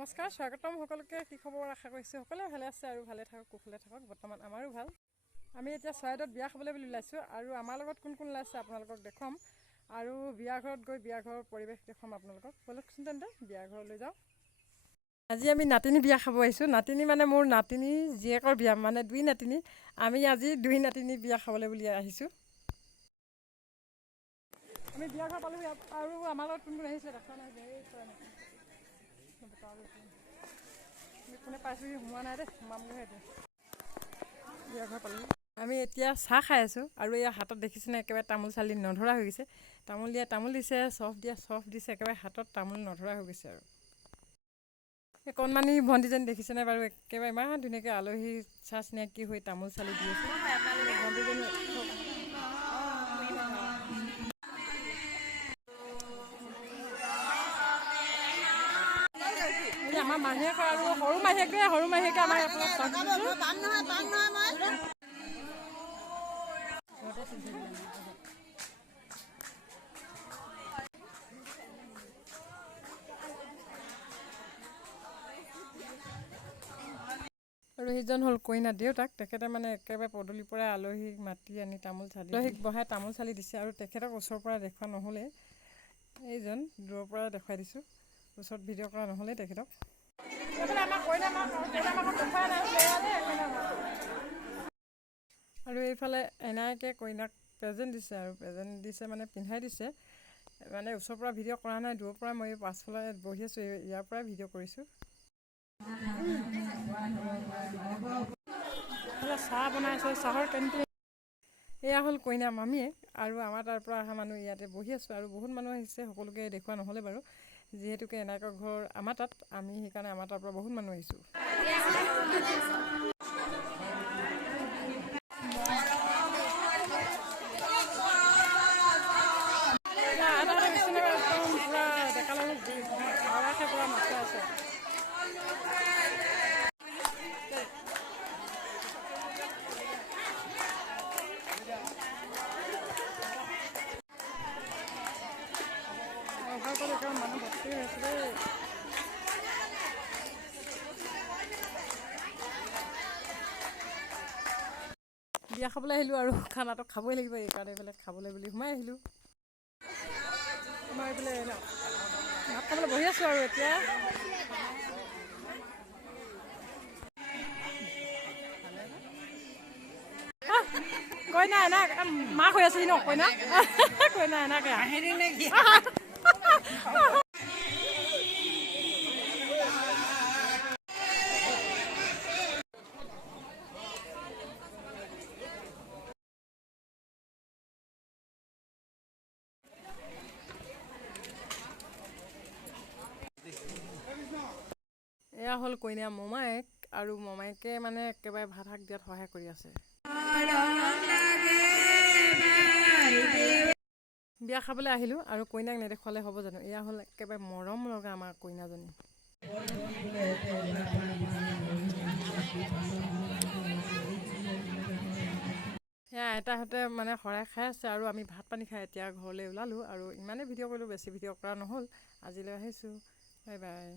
নমস্কাৰ, স্বাগতম সকলোকে। কি খবৰ আশা কৰিছোঁ সকলোৱে ভালে আছে আৰু ভালে থাকক, কুশলে থাকক। বৰ্তমান আমাৰো ভাল। আমি এতিয়া চৰাইদেউত বিয়া খাবলৈ বুলি ওলাইছোঁ আৰু আমাৰ লগত কোন কোন ওলাইছে আপোনালোকক দেখুৱাম আৰু বিয়া ঘৰত গৈ বিয়া ঘৰৰ পৰিৱেশ দেখুৱাম আপোনালোকক। ব'লকচোন তেন্তে বিয়া ঘৰলৈ যাওঁ। আজি আমি নাতিনী বিয়া খাব আহিছোঁ। নাতিনী মানে মোৰ নাতিনী জীয়েকৰ বিয়া, মানে দুই নাতিনী। আমি আজি দুই নাতিনী বিয়া খাবলৈ বুলি আহিছোঁ। আমি বিয়া ঘৰ পালোঁ আৰু আমাৰ লগত কোন কোন আহিছিলে দেখা নাই যে কোনে পাইছোঁ সোমোৱা নাই দেই, সোমামগৈহে এতিয়া। বিয়া ঘৰ পালোঁ। আমি এতিয়া চাহ খাই আছোঁ আৰু এয়া হাতত দেখিছেনে একেবাৰে তামোল চালি নধৰা হৈ গৈছে। তামোল দিয়া তামোল দিছে, চফ দিয়া চফ দিছে, একেবাৰে হাতত তামোল নধৰা হৈ গৈছে আৰু এই কণমানি ভণ্টিজনী দেখিছেনে বাৰু, একেবাৰে ইমান ধুনীয়াকৈ আলহী চাহ চিনাকি হৈ তামোল চালি দি আছে। ভণ্টিজনী আমাৰ মাহীয়েকে আৰু সৰু মাহীয়েকে আমাৰ আৰু সেইজন হ'ল কইনা দেউতাক। তেখেতে মানে একেবাৰে পদূলিৰ পৰা আলহীক মাতি আনি তামোল চালি আলহীক বহাই তামোল চালি দিছে আৰু তেখেতক ওচৰৰ পৰা দেখুওৱা নহ'লে, এইজন দূৰৰ পৰা দেখুৱাই দিছোঁ। ওচৰত ভিডিঅ' কৰা নহ'লেই তেখেতক। আৰু এইফালে এনায়কে কইনাক প্ৰেজেণ্ট দিছে আৰু প্ৰেজেণ্ট দিছে মানে পিন্ধাই দিছে। মানে ওচৰৰ পৰা ভিডিঅ' কৰা নাই, দূৰৰ পৰা মই পাছফালে বহি আছোঁ, ইয়াৰ পৰাই ভিডিঅ' কৰিছোঁ। চাহ বনাইছে, চাহৰ কেণ্টিন। এয়া হ'ল কইনা মামীয়ে আৰু আমাৰ তাৰ পৰা অহা মানুহ ইয়াতে বহি আছোঁ আৰু বহুত মানুহ আহিছে। সকলোকে দেখুওৱা নহ'লে বাৰু, যিহেতুকে এনায়কৰ ঘৰ আমাৰ তাত, আমি সেইকাৰণে আমাৰ তাৰ পৰা বহুত মানুহ আহিছোঁ। মানুহ ভৰ্তি হৈ আছে দেই। বিয়া খাবলৈ আহিলোঁ আৰু খানাটো খাবই লাগিব, এইকাৰণে এইফালে খাবলৈ বুলি সোমাই আহিলোঁ। আমাৰ এইফালে ভাত খাবলৈ বহি আছোঁ আৰু এতিয়া কইনা এনাক মাক হৈ আছে ন, কইনা কইনা এনাকে এয়া হ'ল কইনা মমায়েক আৰু মমায়েকে মানে একেবাৰে ভাত শাক দিয়াত সহায় কৰি আছে। বিয়া খাবলৈ আহিলোঁ আৰু কইনাক নেদেখুৱালে হ'ব জানো। এয়া হ'ল একেবাৰে মৰম লগা আমাৰ কইনাজনী। সেয়া আইতাহঁতে মানে শৰাই খাই আছে আৰু আমি ভাত পানী খাই এতিয়া ঘৰলৈ ওলালোঁ আৰু ইমানেই ভিডিঅ' কৰিলোঁ, বেছি ভিডিঅ' কৰা নহ'ল। আজিলৈ আহিছোঁ, বাই বাই।